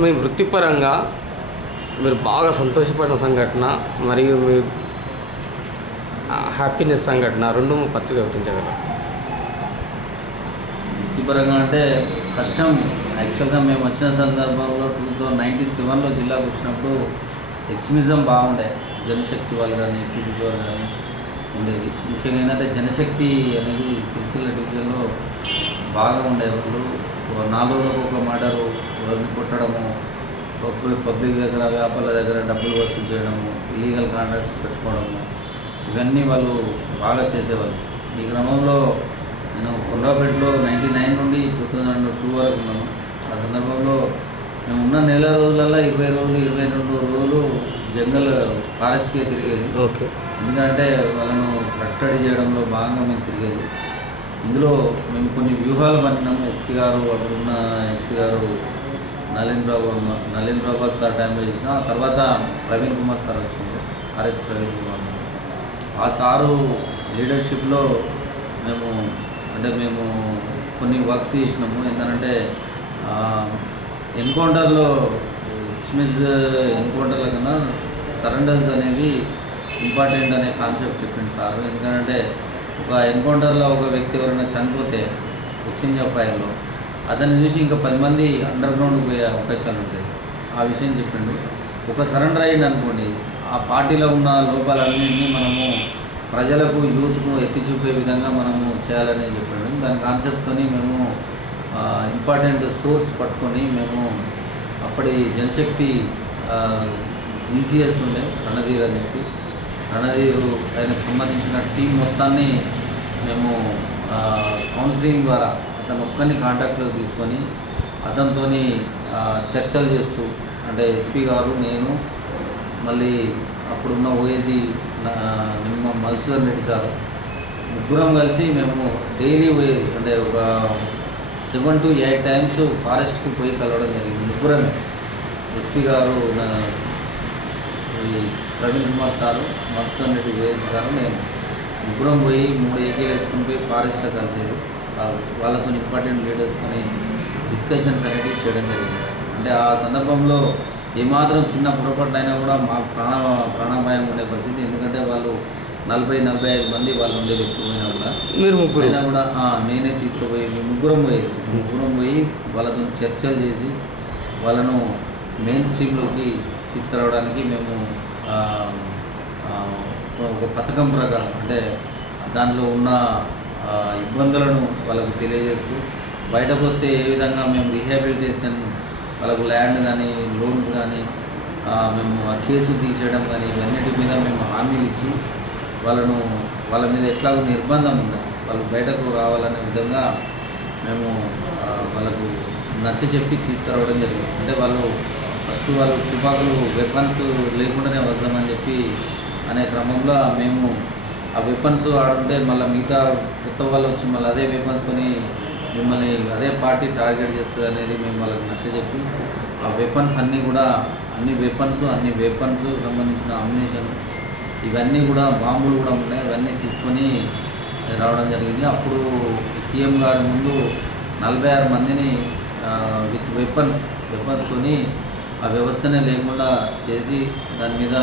మీ వృత్తిపరంగా మీరు బాగా సంతోషపడిన సంఘటన మరియు మీ హ్యాపీనెస్ సంఘటన రెండు పత్రిక గురించగలరా? వృత్తిపరంగా అంటే కష్టం. యాక్చువల్గా మేము వచ్చిన సందర్భంలో 1997లో జిల్లాకు వచ్చినప్పుడు ఎక్స్మిజం బాగుండే. జనశక్తి వాళ్ళు కానీ పీపుల్స్ వాళ్ళు కానీ ఉండేది. ముఖ్యంగా ఏంటంటే జనశక్తి అనేది సిరిసిల్ల డివిజన్లో బాగా ఉండేవాళ్ళు. 4 రోజులకు ఒక మర్డరు, ఎవరిని కొట్టడము, పబ్లిక్ దగ్గర వ్యాపారుల దగ్గర డబ్బులు వసూలు చేయడము, ఇల్లీగల్ కాంట్రాక్ట్స్ పెట్టుకోవడము, ఇవన్నీ వాళ్ళు బాగా చేసేవాళ్ళు. ఈ క్రమంలో నేను కొండాపేటలో 99 నుండి 2002 వరకు ఉన్నాను. ఆ సందర్భంలో మేము ఉన్న నెల రోజులలో 20 రోజులు 22 రోజులు జంగల్ ఫారెస్ట్కే తిరిగేది. ఓకే. ఎందుకంటే వాళ్ళను కట్టడి చేయడంలో భాగంగా మేము తిరిగేది. ఇందులో మేము కొన్ని వ్యూహాలు పట్టినాము. ఎస్పీ గారు, అప్పుడున్న ఎస్పీ గారు నళిన్ ప్రభాస్ సార్ టైంలో చేసిన, ఆ తర్వాత ప్రవీణ్ కుమార్ సార్ వచ్చింది, ఆర్ఎస్ ప్రవీణ్ కుమార్ సార్. ఆ సారు లీడర్షిప్లో మేము కొన్ని వర్క్స్ చేసినాము. ఏంటంటే ఎన్కౌంటర్లో ఎక్స్మిజ్ ఎన్కౌంటర్ల కన్నా సరెండర్స్ అనేవి ఇంపార్టెంట్ అనే కాన్సెప్ట్ చెప్పింది సార్. ఎందుకంటే ఒక ఎన్కౌంటర్లో ఒక వ్యక్తి ఎవరైనా చనిపోతే ఎక్స్చేంజ్ ఆఫ్ ఫైర్లో అతన్ని చూసి ఇంకా 10 మంది అండర్ గ్రౌండ్ పోయే అవకాశాలు ఉంటాయి. ఆ విషయం చెప్పిండు. ఒక సరెండర్ అయ్యింది అనుకోండి, ఆ పార్టీలో ఉన్న లోపాలన్నింటినీ మనము ప్రజలకు, యూత్కు ఎత్తి చూపే విధంగా మనము చేయాలని చెప్పాడు. దాని కాన్సెప్ట్తో మేము ఇంపార్టెంట్ సోర్స్ పట్టుకొని మేము అప్పటి జనశక్తి ఈసీఎస్ ఉండే రణధీర్ అని చెప్పి, రణధీరు ఆయనకు సంబంధించిన టీం మొత్తాన్ని మేము కౌన్సిలింగ్ ద్వారా అతను ఒక్కరిని కాంటాక్ట్లోకి తీసుకొని అతనితో చర్చలు చేస్తూ, అంటే ఎస్పీ గారు, నేను, మళ్ళీ అప్పుడున్న ఓఎస్డి మధుసూదన్ రెడ్డి సార్, ముగ్గురం కలిసి మేము డైలీ పోయేది. అంటే ఒక 7 to 8 టైమ్స్ ఫారెస్ట్కి పోయి కలవడం జరిగింది. ముగ్గురమే, ఎస్పీ గారు, Praveen Kumar sir, Madhusudan Reddy OSD sir, నేను ముగ్గురం పోయి 3 ఏకే వేసుకుని పోయి ఫారెస్ట్లో కలిసేది. వాళ్ళతో ఇంపార్టెంట్ లీడర్స్తో డిస్కషన్స్ అనేవి చేయడం జరిగింది. అంటే ఆ సందర్భంలో ఏమాత్రం చిన్న పొరపాటు అయినా కూడా మాకు ప్రాణాపాయం ఉండే పరిస్థితి. ఎందుకంటే వాళ్ళు 40-45 మంది వాళ్ళు ఉండేది. ఎక్కువ పోయినా కూడా మీరు ముగ్గురు అయినా కూడా నేనే తీసుకుపోయి ముగ్గురం పోయి వాళ్ళతో చర్చలు చేసి వాళ్ళను మెయిన్ స్ట్రీమ్లోకి తీసుకురావడానికి మేము ఒక పథకం ప్రకారం, అంటే దానిలో ఉన్న ఇబ్బందులను వాళ్ళకు తెలియజేస్తూ, బయటకు వస్తే ఏ విధంగా మేము రీహాబిలిటేషన్, వాళ్ళకు ల్యాండ్ కానీ, లోన్స్ కానీ, మేము ఆ కేసు తీసేయడం కానీ, ఇవన్నిటి మీద మేము హామీలు ఇచ్చి వాళ్ళ మీద ఎట్లాగో నిర్బంధం ఉండాలి, వాళ్ళు బయటకు రావాలనే విధంగా మేము వాళ్ళకు నచ్చచెప్పి తీసుకురావడం జరిగింది. అంటే వాళ్ళు ఫస్ట్ వాళ్ళు తుపాకులు, వెపన్స్ లేకుండానే వద్దామని చెప్పి అనే క్రమంలో మేము ఆ వెపన్స్ ఆడుంటే మళ్ళీ మిగతా కొత్త వాళ్ళు వచ్చి మళ్ళీ అదే వెపన్స్తో మిమ్మల్ని అదే పార్టీ టార్గెట్ చేస్తుంది అనేది మేము వాళ్ళకి నచ్చచెప్పి ఆ వెపన్స్ అన్నీ వెపన్స్ సంబంధించిన అమ్యునిషన్, ఇవన్నీ కూడా బాంబులు కూడా ఉన్నాయి, ఇవన్నీ తీసుకొని రావడం జరిగింది. అప్పుడు సీఎం గారి ముందు 46 మందిని విత్ వెపన్స్తోని ఆ వ్యవస్థనే లేకుండా చేసి దాని మీద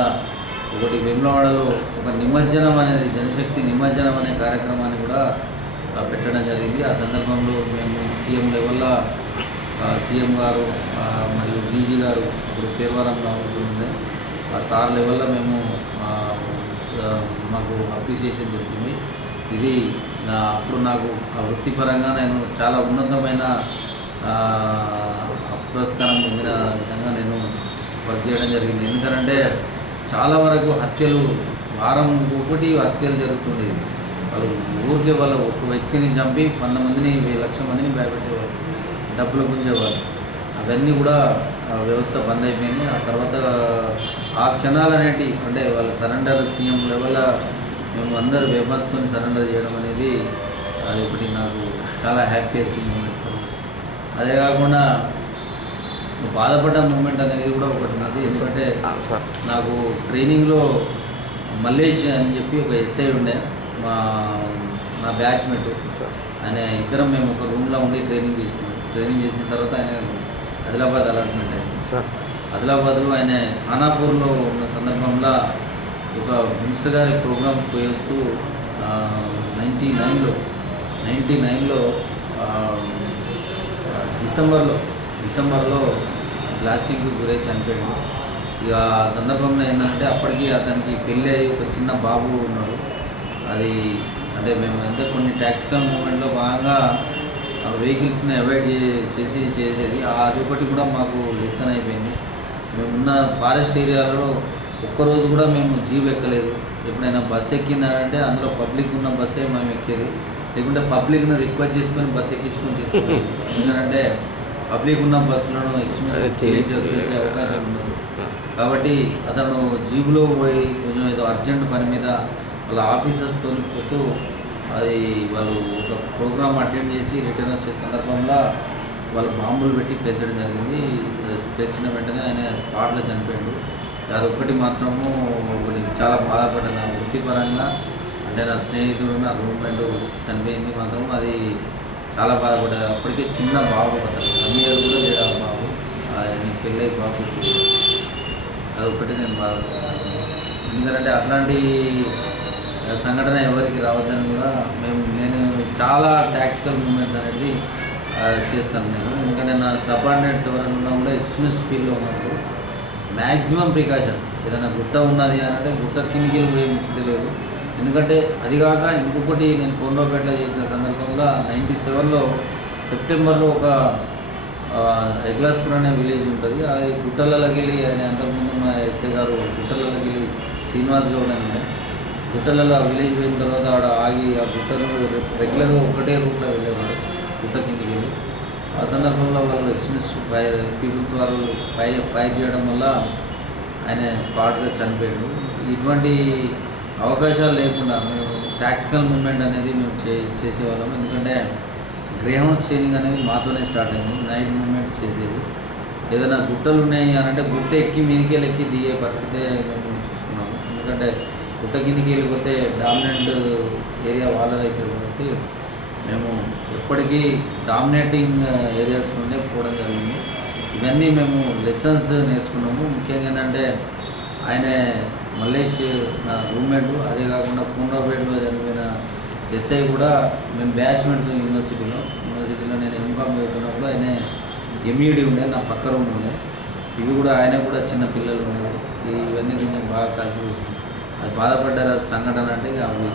ఒకటి వేములవాడలో ఒక నిమజ్జనం అనేది, జనశక్తి నిమజ్జనం అనే కార్యక్రమాన్ని కూడా పెట్టడం జరిగింది. ఆ సందర్భంలో మేము సీఎం లెవెల్లో సీఎం గారు మరియు డీజీ గారు, ఇప్పుడు పేర్వరంలో ఉండే ఆ సార్ లెవెల్లో మేము మాకు అప్రిసియేషన్ దొరికింది. ఇది అప్పుడు నాకు ఆ వృత్తిపరంగా నేను చాలా ఉన్నతమైన పురస్కారం పొందిన విధంగా నేను వర్క్ చేయడం జరిగింది. ఎందుకంటే చాలా వరకు హత్యలు, వారం ఒకటి హత్యలు జరుగుతుండేది. వాళ్ళు ఊరికే వాళ్ళ ఒక వ్యక్తిని చంపి 100 మందిని 1,00,000 మందిని భయపెట్టేవారు, డబ్బులు గుంజేవారు. అవన్నీ కూడా వ్యవస్థ బంద్ అయిపోయింది. ఆ తర్వాత ఆ క్షణాలు అనేటివి, అంటే వాళ్ళ సరెండర్ సీఎం లెవెల్లో మేము అందరు వెపన్స్తో సరెండర్ చేయడం అనేది అది ఒకటి నాకు చాలా హ్యాపీయెస్ట్ మూమెంట్స్. అదే కాకుండా బాధపడ్డ మూమెంట్ అనేది కూడా ఒకటి ఉన్నది. ఎందుకంటే నాకు ట్రైనింగ్లో మల్లేష్ అని చెప్పి ఒక ఎస్ఐ ఉండే, నా బ్యాచ్మేట్, ఆయన ఇద్దరం మేము ఒక రూమ్లో ఉండి ట్రైనింగ్ చేసిన తర్వాత ఆయన ఆదిలాబాద్ అలాట్మెంట్ అయింది. సార్. ఆదిలాబాద్లో ఆయన ఖానాపూర్లో ఉన్న సందర్భంలో ఒక మినిస్టర్ గారి ప్రోగ్రామ్ పోయేస్తూ 99లో డిసెంబర్లో బ్లాస్టింగ్కి గురై చనిపోయాడు. ఇక ఆ సందర్భంలో ఏంటంటే అప్పటికి అతనికి పెళ్ళి అయ్యి ఒక చిన్న బాబు ఉన్నాడు. అది అంటే మేము ఎంత కొన్ని టాక్టికల్ మూమెంట్లో భాగంగా వెహికల్స్ని అవాయిడ్ చేసేది. అది ఒకటి కూడా మాకు లెసన్ అయిపోయింది. మేమున్న ఫారెస్ట్ ఏరియాలో ఒక్కరోజు కూడా మేము జీప్ ఎక్కలేదు. ఎప్పుడైనా బస్సు ఎక్కిందంటే అందులో పబ్లిక్ ఉన్న బస్సే మేము ఎక్కేది, లేకుంటే పబ్లిక్ని రిక్వెస్ట్ చేసుకొని బస్సు ఎక్కించుకొని తీసుకునేది. ఎందుకంటే పబ్లిక్ ఉన్న బస్సులను ఎక్స్పీరియన్స్ చేసే అవకాశం ఉండదు. కాబట్టి అతను జీబులో పోయి కొంచెం ఏదో అర్జెంట్ పని మీద వాళ్ళ ఆఫీసర్స్తో పోతూ అది వాళ్ళు ఒక ప్రోగ్రామ్ అటెండ్ చేసి రిటర్న్ వచ్చే సందర్భంలో వాళ్ళు బాంబులు పెట్టి పేల్చడం జరిగింది. పేల్చిన వెంటనే ఆయన స్పాట్లో చనిపోయాడు. అదొక్కటి మాత్రము ఒకటి చాలా బాధపడ్డాను. వృత్తిపరంగా అంటే నా స్నేహితుడు నా రూమ్మేట్ చనిపోయింది మాత్రం అది చాలా బాధపడ్డా. అప్పటికే చిన్న బాబు అతను 1 year కూడా లేడు ఆ బాబు. ఆయన పెళ్ళై బాబు అదొక్కటి నేను బాధపడతాను. ఎందుకంటే అట్లాంటి సంఘటన ఎవరికి రావద్దని కూడా నేను చాలా టాక్టికల్ మూమెంట్స్ అనేది చేస్తాను నేను. ఎందుకంటే నా సబార్డినేట్స్ ఎవరైనా ఉన్నా కూడా ఎక్స్ట్రీమిస్ట్ ఫీల్డ్లో ఉన్నప్పుడు మ్యాక్సిమం ప్రికాషన్స్ ఏదైనా గుట్ట ఉన్నది అని అంటే గుట్ట కిందికి పోయి ముచ్చట లేదు. ఎందుకంటే అది కాక ఇంకొకటి నేను కొండపేటలో చేసిన సందర్భంలో 97లో సెప్టెంబర్లో ఒక ఎగ్లాస్పూర్ అనే విలేజ్ ఉంటుంది. అది గుట్టలలోకి వెళ్ళి ఆయన అంతకుముందు మా ఎస్ఐ గారు గుట్టలలోకి వెళ్ళి శ్రీనివాస్ గౌడ్ అని ఉండే గుట్టలలో విలేజ్ పోయిన తర్వాత ఆడ ఆగి ఆ గుట్టను రెగ్యులర్గా ఒకటే రూట్లో వెళ్ళేవాడు గుట్ట కిందికి వెళ్ళి. ఆ సందర్భంలో వాళ్ళు ఎక్స్ట్రీమిస్ట్ పీపుల్స్ వాళ్ళు ఫైర్ చేయడం వల్ల ఆయన స్పాట్గా చనిపోయాడు. ఇటువంటి అవకాశాలు లేకుండా మేము టాక్టికల్ మూమెంట్ అనేది మేము చేసేవాళ్ళం. ఎందుకంటే గ్రేహౌండ్స్ ట్రైనింగ్ అనేది మాతోనే స్టార్ట్ అయింది. నైట్ మూమెంట్స్ చేసేది. ఏదైనా గుట్టలు ఉన్నాయి అని అంటే గుట్ట ఎక్కి మీదికి ఎక్కి దిగే పరిస్థితే మేము చూసుకున్నాము. ఎందుకంటే గుట్ట కిందికి వెళ్ళిపోతే డామినెంట్ ఏరియా వాళ్ళదవుతుంది కాబట్టి మేము ఎప్పటికీ డామినేటింగ్ ఏరియాస్ నుండే పోవడం జరిగింది. ఇవన్నీ మేము లెసన్స్ నేర్చుకున్నాము. ముఖ్యంగా ఏంటంటే ఆయన మల్లేష్ నా రూమ్మేట్, అదే కాకుండా కొండపేటలో చనిపోయిన ఎస్ఐ కూడా మేము బ్యాచ్మెంట్స్ యూనివర్సిటీలో నేను ఎంకామ్ చదువుతున్నప్పుడు ఆయన ఎంఈడి ఉండే, నా పక్క రూమ్ ఉండే. ఇవి కూడా ఆయన కూడా చిన్న పిల్లలు ఉండేది. ఇవన్నీ కొంచెం బాగా కలిసి వస్తుంది. అది బాధపడ్డారు సంఘటన అంటే అవి